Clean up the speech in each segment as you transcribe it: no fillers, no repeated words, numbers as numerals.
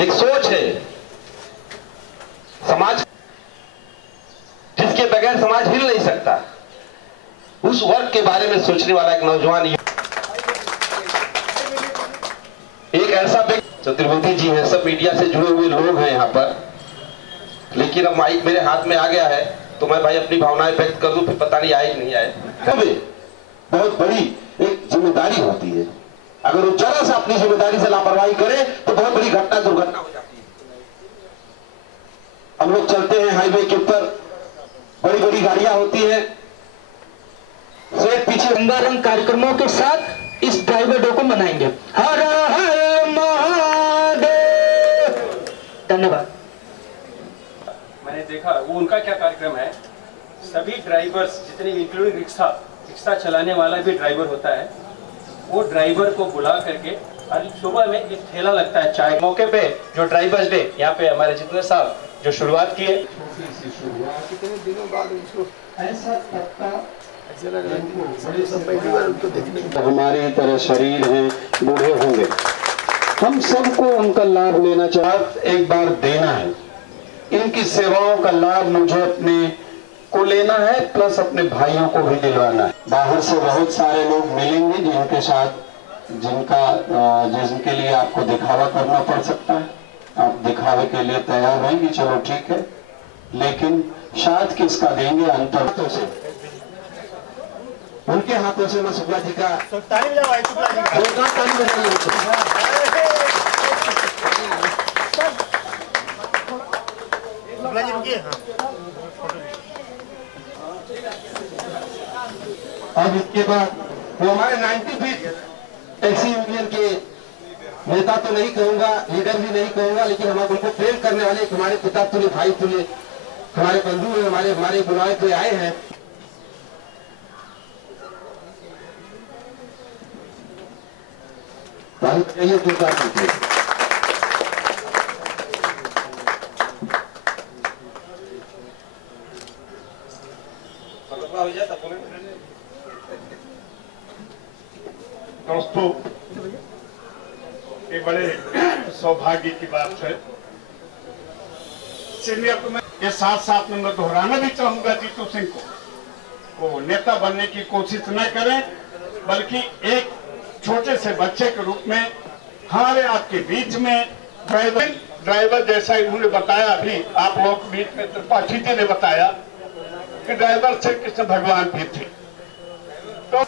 एक सोच है समाज, जिसके बगैर समाज हिल नहीं सकता, उस वर्ग के बारे में सोचने वाला एक नौजवान, एक ऐसा व्यक्ति। तो त्रिवेदी जी हैं, सब मीडिया से जुड़े हुए लोग हैं यहाँ पर, लेकिन अब माइक मेरे हाथ में आ गया है तो मैं भाई अपनी भावनाएं व्यक्त कर दूं, फिर पता नहीं आए कि नहीं आए। बहुत बड़ी एक जिम्मेदारी होती है, अगर वो जरा सा अपनी जिम्मेदारी से लापरवाही करे तो बहुत बड़ी घटना दुर्घटना हो जाती है। हम लोग चलते हैं हाईवे के ऊपर, बड़ी बड़ी गाड़ियां होती है, पीछे रंगारंग कार्यक्रमों के साथ इस ड्राइवर डे को मनाएंगे। हर हर महादेव। धन्यवाद। मैंने देखा वो उनका क्या कार्यक्रम है, सभी ड्राइवर्स जितने इंक्लूडिंग रिक्शा चलाने वाला भी ड्राइवर होता है, वो ड्राइवर को बुला करके हर सुबह में एक ठेला लगता है चाय मौके पे, जो ड्राइवर्स डे यहाँ पे हमारे जितने साहब जो शुरुआत की है, कितने दिनों बाद उसको ऐसा करता हमारी तरह शरीर है, बूढ़े होंगे, हम सबको उनका लाभ लेना चाहिए, एक बार देना है। इनकी सेवाओं का लाभ मुझे अपने को लेना है, प्लस अपने भाइयों को भी दिलवाना है। बाहर से बहुत सारे लोग मिलेंगे जिनके साथ जिनके लिए आपको दिखावा करना पड़ सकता है, आप दिखावे के लिए तैयार रहेंगे, चलो ठीक है, लेकिन साथ किसका देंगे? अंतर हाथों से, उनके हाथों से मैं शुक्ला जी का ताली अब इसके बाद वो हमारे 95 टैक्सी यूनियन के नेता तो नहीं कहूंगा, लीडर भी नहीं कहूंगा, लेकिन हम उनको प्रेम करने वाले हमारे पिता तुल्य, भाई तुल्य, हमारे बंधु हैं, हमारे बुलाए पे आए हैं। दोस्तों, ये बड़े सौभाग्य की बात है। सीनियर को मैं के साथ साथ में मैं दोहराना भी चाहूंगा जीतू सिंह को, वो नेता बनने की कोशिश न करें, बल्कि एक छोटे से बच्चे के रूप में हमारे आपके बीच में ड्राइवर जैसा उन्होंने बताया, अभी आप लोग बीच में त्रिपाठी जी ने बताया कि ड्राइवर श्री कृष्ण भगवान भी थे। तो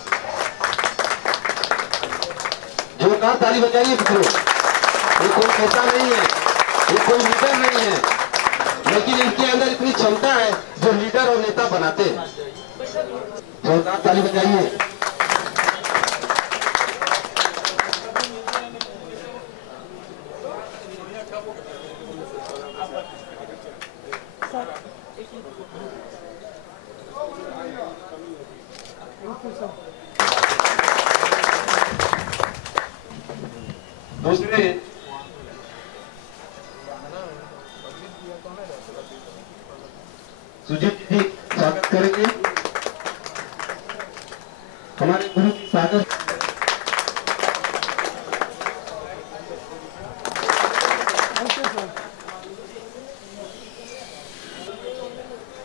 जो कहा ताली बजाइए मित्रों, ये कोई नेता नहीं है, ये कोई लीडर नहीं है, लेकिन इनके अंदर इतनी क्षमता है जो लीडर और नेता बनाते हैं। जोरदार ताली बजाइए। दूसरे सुजीत जी स्वागत करेंगे, हमारे गुरु की स्वागत।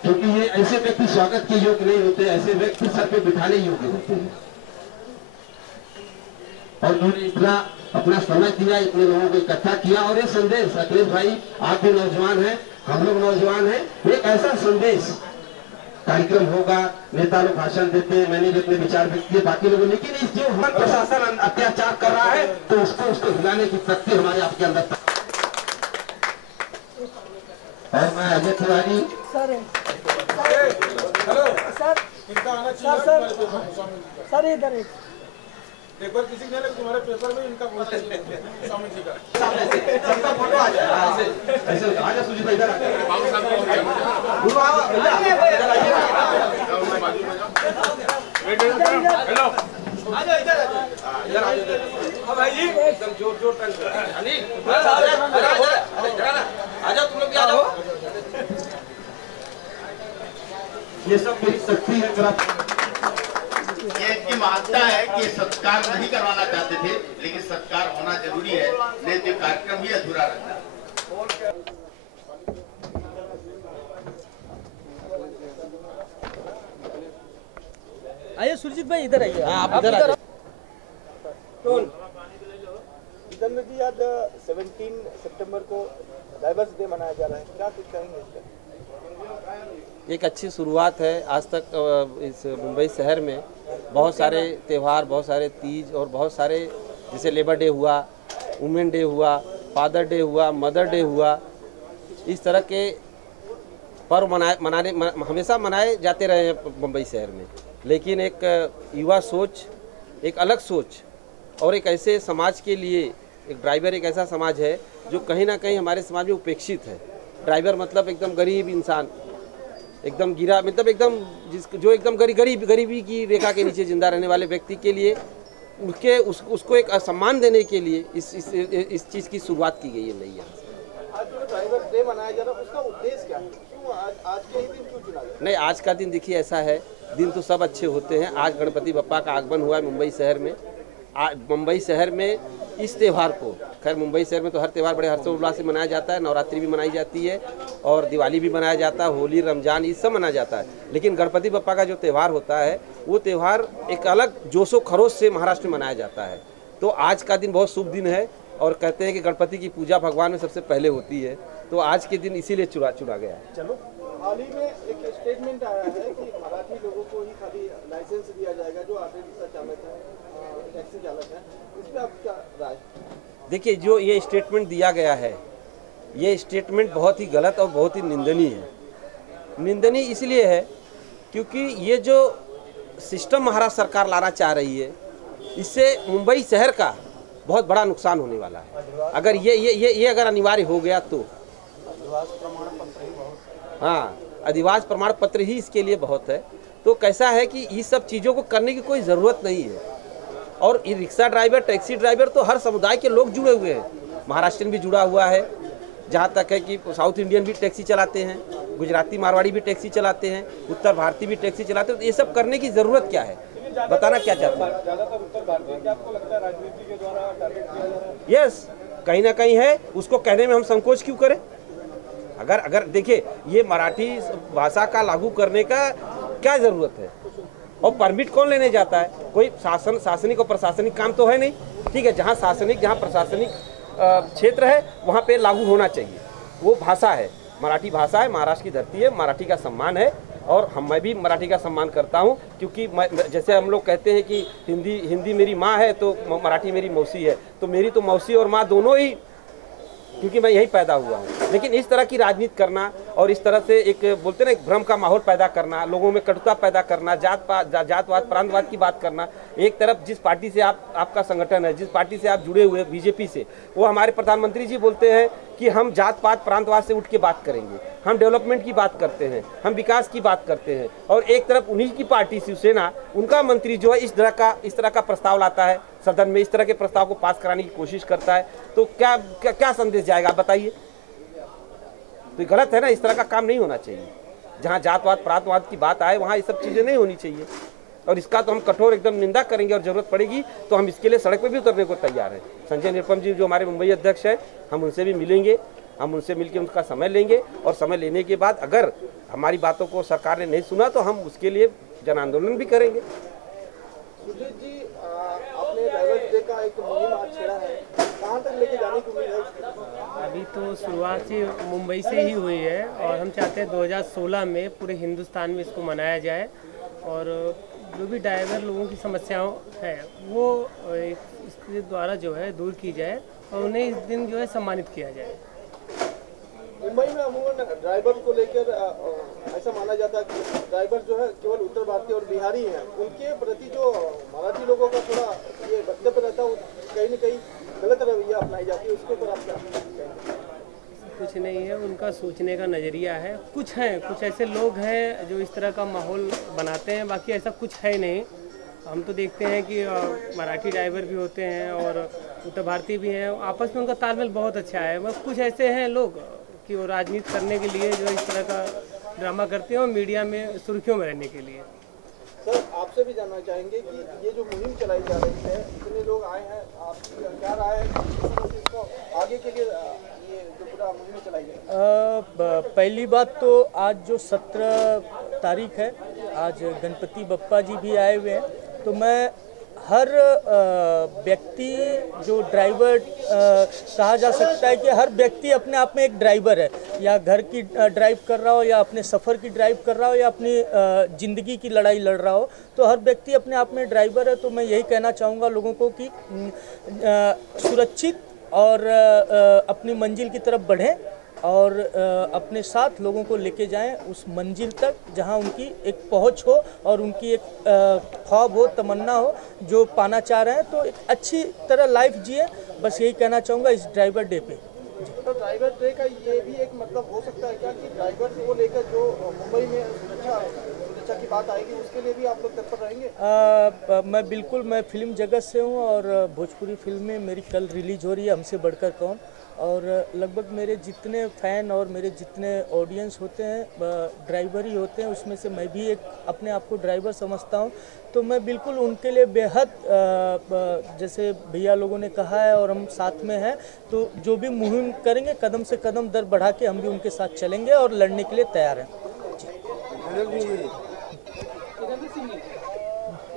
क्योंकि ये ऐसे व्यक्ति स्वागत के योग्य नहीं होते, ऐसे व्यक्ति सर पे बिठाने योग्य होते हैं, और उन्होंने इतना अपना समय दिया, इतने लोगों को इकट्ठा किया, और ये संदेश, अखिलेश भाई आप भी नौजवान हैं, हम लोग नौजवान हैं, एक ऐसा संदेश कार्यक्रम होगा, नेता लोग भाषण देते हैं, मैंने भी अपने विचार व्यक्त किए, बाकी लोगों, लेकिन इस जो हमारा प्रशासन अत्याचार कर रहा है तो उसको हिलाने की शक्ति हमारे आपके अंदर। और मैं अजय तिवारी सर इधर एक बार किसी ने तुम्हारे पेपर में इनका स्वामी जी का सबका फोटो आ जाए, ऐसे आजा सुजीत भाई इधर हेलो इधर आ भाई जी, एकदम जोर आ जाओ, तुम लोग भी आ जाओ। ये सब मेरी शक्ति है। ये इनकी महत्ता है कि सत्कार नहीं करवाना चाहते थे, लेकिन सत्कार होना जरूरी है, नहीं तो कार्यक्रम ही अधूरा रहता है। सुरजीत भाई इधर आइए। आप इधर आ जाइए। जितेंद्र जी, आज 17 सितंबर को ड्राइवर्स डे मनाया जा रहा है, क्या कुछ कहेंगे इस पर? एक अच्छी शुरुआत है। आज तक इस मुंबई शहर में बहुत सारे त्यौहार, बहुत सारे तीज और बहुत सारे, जैसे लेबर डे हुआ, वुमेन डे हुआ, फादर डे हुआ, मदर डे हुआ, इस तरह के पर्व हमेशा मनाए जाते रहे हैं मुंबई शहर में। लेकिन एक युवा सोच, एक अलग सोच और एक ऐसे समाज के लिए, एक ड्राइवर एक ऐसा समाज है जो कहीं ना कहीं हमारे समाज में उपेक्षित है। ड्राइवर मतलब एकदम गरीब इंसान, एकदम गिरा, मतलब एकदम जो एकदम गरीबी की रेखा के नीचे जिंदा रहने वाले व्यक्ति के लिए उसको एक सम्मान देने के लिए इस चीज़ की शुरुआत की गई है नई। आज जो ड्राइवर डे मनाया जा रहा है उसका उद्देश्य क्या है? क्यों आज के ही दिन क्यों चुना गया? नहीं, आज का दिन देखिए ऐसा है, दिन तो सब अच्छे होते हैं। आज गणपति बप्पा का आगमन हुआ है मुंबई शहर में। मुंबई शहर में इस त्यौहार को, खैर मुंबई शहर में तो हर त्यौहार बड़े हर्षोल्लास से मनाया जाता है। नवरात्रि भी मनाई जाती है और दिवाली भी मनाया जाता है, होली, रमजान, ये सब मनाया जाता है। लेकिन गणपति बप्पा का जो त्यौहार होता है वो त्यौहार एक अलग जोशो खरोश से महाराष्ट्र में मनाया जाता है। तो आज का दिन बहुत शुभ दिन है और कहते हैं कि गणपति की पूजा भगवान में सबसे पहले होती है, तो आज के दिन इसीलिए चुना गया है। चलो, हाल ही में एक स्टेटमेंट आया है कि मराठी लोगों को ही खाली लाइसेंस दिया जाएगा जो ऑटो रिक्शा चालक है, टैक्सी चालक है, इस पर आपका राय? देखिए, जो ये स्टेटमेंट दिया गया है, ये स्टेटमेंट बहुत ही गलत और बहुत ही निंदनीय है। निंदनीय इसलिए है क्योंकि ये जो सिस्टम महाराष्ट्र सरकार लाना चाह रही है, इससे मुंबई शहर का बहुत बड़ा नुकसान होने वाला है। अगर ये अगर अनिवार्य हो गया तो हाँ, अधिवास प्रमाण पत्र ही इसके लिए बहुत है। तो कैसा है कि ये सब चीज़ों को करने की कोई ज़रूरत नहीं है। और ये रिक्शा ड्राइवर, टैक्सी ड्राइवर तो हर समुदाय के लोग जुड़े हुए हैं। महाराष्ट्रियन भी जुड़ा हुआ है, जहाँ तक है कि साउथ इंडियन भी टैक्सी चलाते हैं, गुजराती मारवाड़ी भी टैक्सी चलाते हैं, उत्तर भारतीय भी टैक्सी चलाते हैं। तो ये सब करने की ज़रूरत क्या है, बताना क्या चाहते हैं? ज्यादातर उत्तर भारतीय क्या आपको लगता है राजनीति के द्वारा टारगेट किया जा रहा है? यस, कहीं ना कहीं है। उसको कहने में हम संकोच क्यों करें? अगर देखिए, ये मराठी भाषा का लागू करने का क्या ज़रूरत है? और परमिट कौन लेने जाता है? कोई शासनिक और प्रशासनिक काम तो है नहीं। ठीक है, जहाँ प्रशासनिक क्षेत्र है वहाँ पे लागू होना चाहिए। वो भाषा है, मराठी भाषा है, महाराष्ट्र की धरती है, मराठी का सम्मान है। और मैं भी मराठी का सम्मान करता हूँ, क्योंकि जैसे हम लोग कहते हैं कि हिंदी मेरी माँ है तो मराठी मेरी मौसी है, तो मेरी तो मौसी और माँ दोनों ही, क्योंकि मैं यहीं पैदा हुआ हूँ। लेकिन इस तरह की राजनीति करना और इस तरह से एक बोलते ना, एक भ्रम का माहौल पैदा करना, लोगों में कटुता पैदा करना, जातवाद प्रांतवाद की बात करना। एक तरफ जिस पार्टी से आपका संगठन है, जिस पार्टी से आप जुड़े हुए बीजेपी से, वो हमारे प्रधानमंत्री जी बोलते हैं कि हम जात पात प्रांतवाद से उठ के बात करेंगे, हम डेवलपमेंट की बात करते हैं, हम विकास की बात करते हैं। और एक तरफ उन्हीं की पार्टी शिवसेना, उनका मंत्री जो है इस तरह का प्रस्ताव लाता है सदन में, इस तरह के प्रस्ताव को पास कराने की कोशिश करता है। तो क्या संदेश जाएगा, आप बताइए? तो गलत है ना, इस तरह का काम नहीं होना चाहिए। जहाँ जातवाद प्रांतवाद की बात आए वहाँ ये सब चीज़ें नहीं होनी चाहिए। और इसका तो हम कठोर एकदम निंदा करेंगे और जरूरत पड़ेगी तो हम इसके लिए सड़क पर भी उतरने को तैयार हैं। संजय निरुपम जी जो हमारे मुंबई अध्यक्ष हैं, हम उनसे भी मिलेंगे, हम उनसे मिलकर उनका समय लेंगे और समय लेने के बाद अगर हमारी बातों को सरकार ने नहीं सुना तो हम उसके लिए जन आंदोलन भी करेंगे। सुजीत जी, आपने ड्राइवर्स डे का एक मुहिम आज छेड़ा है, कहाँ तक लेके जाने की उम्मीद है? अभी तो शुरुआत ही मुंबई से ही हुई है और हम चाहते हैं 2016 में पूरे हिंदुस्तान में इसको मनाया जाए और जो भी ड्राइवर लोगों की समस्याओं है वो इसके द्वारा जो है दूर की जाए और उन्हें इस दिन जो है सम्मानित किया जाए। मुंबई में अमूमन ड्राइवर को लेकर ऐसा माना जाता है कि ड्राइवर जो है केवल उत्तर भारतीय और बिहारी हैं, उनके प्रति जो मराठी लोगों का थोड़ा ये वक्तव्य रहता है, कहीं न कहीं गलत रवैया अपनाई जाती है, उसके ऊपर आप क्या कहेंगे? कुछ नहीं है, उनका सोचने का नज़रिया है। कुछ ऐसे लोग हैं जो इस तरह का माहौल बनाते हैं, बाकी ऐसा कुछ है नहीं। हम तो देखते हैं कि मराठी ड्राइवर भी होते हैं और उत्तर भारतीय भी हैं, आपस में उनका तालमेल बहुत अच्छा है। बस कुछ ऐसे हैं लोग कि वो राजनीति करने के लिए जो इस तरह का ड्रामा करते हैं और मीडिया में सुर्खियों में रहने के लिए। सर, आपसे भी जानना चाहेंगे कि ये जो मुहिम चलाई जा रही है, इतने लोग आए हैं, आपकी क्या राय है इसको आगे के लिए ये जो पूरा मुहिम चलाई है? पहली बात तो आज जो 17 तारीख है, आज गणपति बप्पा जी भी आए हुए हैं, तो मैं हर व्यक्ति जो ड्राइवर कहा जा सकता है कि हर व्यक्ति अपने आप में एक ड्राइवर है, या घर की ड्राइव कर रहा हो, या अपने सफ़र की ड्राइव कर रहा हो, या अपनी ज़िंदगी की लड़ाई लड़ रहा हो, तो हर व्यक्ति अपने आप में ड्राइवर है। तो मैं यही कहना चाहूँगा लोगों को कि सुरक्षित और अपनी मंजिल की तरफ बढ़ें और अपने साथ लोगों को लेके जाएं उस मंजिल तक जहां उनकी एक पहुंच हो और उनकी एक ख्वाब हो, तमन्ना हो जो पाना चाह रहे हैं, तो एक अच्छी तरह लाइफ जिए। बस यही कहना चाहूँगा इस ड्राइवर डे पे। तो ड्राइवर डे का ये भी एक मतलब हो सकता है क्या कि ड्राइवर को लेकर जो मुंबई में सुरक्षा की बात आएगी उसके लिए भी आप लोग तत्पर रहेंगे? मैं बिल्कुल, मैं फिल्म जगत से हूँ और भोजपुरी फिल्में मेरी कल रिलीज हो रही है, हमसे बढ़कर कौन, और लगभग मेरे जितने फ़ैन और मेरे जितने ऑडियंस होते हैं ड्राइवर ही होते हैं, उसमें से मैं भी एक अपने आप को ड्राइवर समझता हूं। तो मैं बिल्कुल उनके लिए बेहद जैसे भैया लोगों ने कहा है और हम साथ में हैं, तो जो भी मुहिम करेंगे कदम से कदम दर बढ़ा के हम भी उनके साथ चलेंगे और लड़ने के लिए तैयार हैं।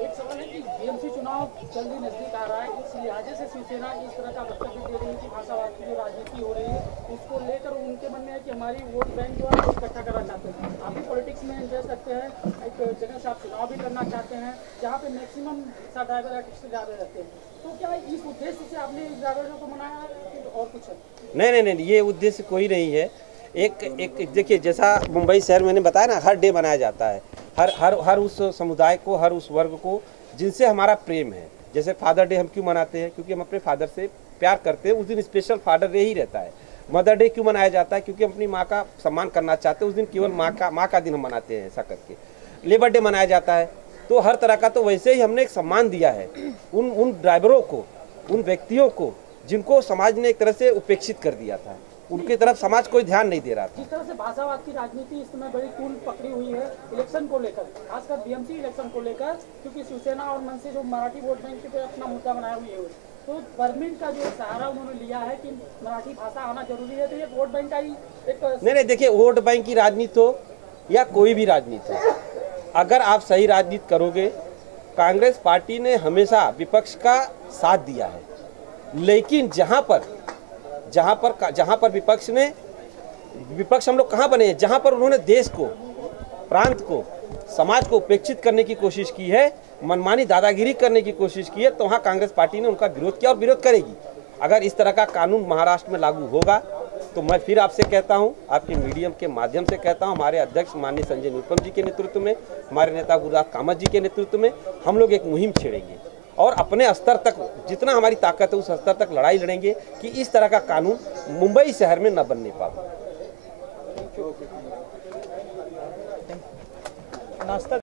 एक सवाल है कि बीएमसी चुनाव जल्दी नजदीक आ रहा है, इस लिहाजे से शिवसेना इस तरह का वक्तव्य दे रही है कि भाषावाद की जो राजनीति हो रही है उसको लेकर उनके मन में है कि हमारी वोट बैंक जो है वो इकट्ठा करना चाहते हैं। आप भी पॉलिटिक्स में इंटरेस्ट रखते हैं, एक जगह से आप चुनाव भी करना चाहते हैं जहाँ पे मैक्सिमम ड्राइवर या टैक्सी ड्राइवर रहते हैं, तो क्या इस उद्देश्य से आपने इस ड्राइवरों को मनाया है और कुछ है? नहीं, ये उद्देश्य कोई नहीं है। एक देखिए, जैसा मुंबई शहर मैंने बताया ना, हर डे मनाया जाता है, हर उस समुदाय को, हर उस वर्ग को जिनसे हमारा प्रेम है। जैसे फादर डे हम क्यों मनाते हैं? क्योंकि हम अपने फादर से प्यार करते हैं, उस दिन स्पेशल फादर डे ही रहता है। मदर डे क्यों मनाया जाता है? क्योंकि हम अपनी माँ का सम्मान करना चाहते हैं, उस दिन केवल माँ का दिन हम मनाते हैं ऐसा करके। लेबर डे मनाया जाता है। तो हर तरह का, तो वैसे ही हमने एक सम्मान दिया है उन ड्राइवरों को, उन व्यक्तियों को जिनको समाज ने एक तरह से उपेक्षित कर दिया था, उनकी तरफ समाज कोई ध्यान नहीं दे रहा था। जिस तरह से भाषावाद की राजनीति इस समय बड़ी तूल पकड़ी हुई है इलेक्शन को लेकर, खासकर बीएमसी इलेक्शन को लेकर, क्योंकि शिवसेना और मन से जो मराठी वोट बैंक पे अपना मुद्दा बनाए हुए है, तो गवर्नमेंट का जो सहारा उन्होंने लिया है कि मराठी भाषा आना जरूरी है, तो ये वोट बैंक का ही एक नहीं, देखिए, वोट बैंक की राजनीति हो या कोई भी राजनीति हो, अगर आप सही राजनीति करोगे, कांग्रेस पार्टी ने हमेशा विपक्ष का साथ दिया है, लेकिन जहाँ पर विपक्ष हम लोग कहाँ बने हैं? जहाँ पर उन्होंने देश को, प्रांत को, समाज को उपेक्षित करने की कोशिश की है, मनमानी दादागिरी करने की कोशिश की है, तो वहाँ कांग्रेस पार्टी ने उनका विरोध किया और विरोध करेगी। अगर इस तरह का कानून महाराष्ट्र में लागू होगा तो मैं फिर आपसे कहता हूँ, आपके मीडियम के माध्यम से कहता हूँ, हमारे अध्यक्ष माननीय संजय निरुपम जी के नेतृत्व में, हमारे नेता गुरुदास कामत जी के नेतृत्व में हम लोग एक मुहिम छेड़ेंगे और अपने स्तर तक, जितना हमारी ताकत है उस स्तर तक लड़ाई लड़ेंगे कि इस तरह का कानून मुंबई शहर में न बनने पाए। नाश्ता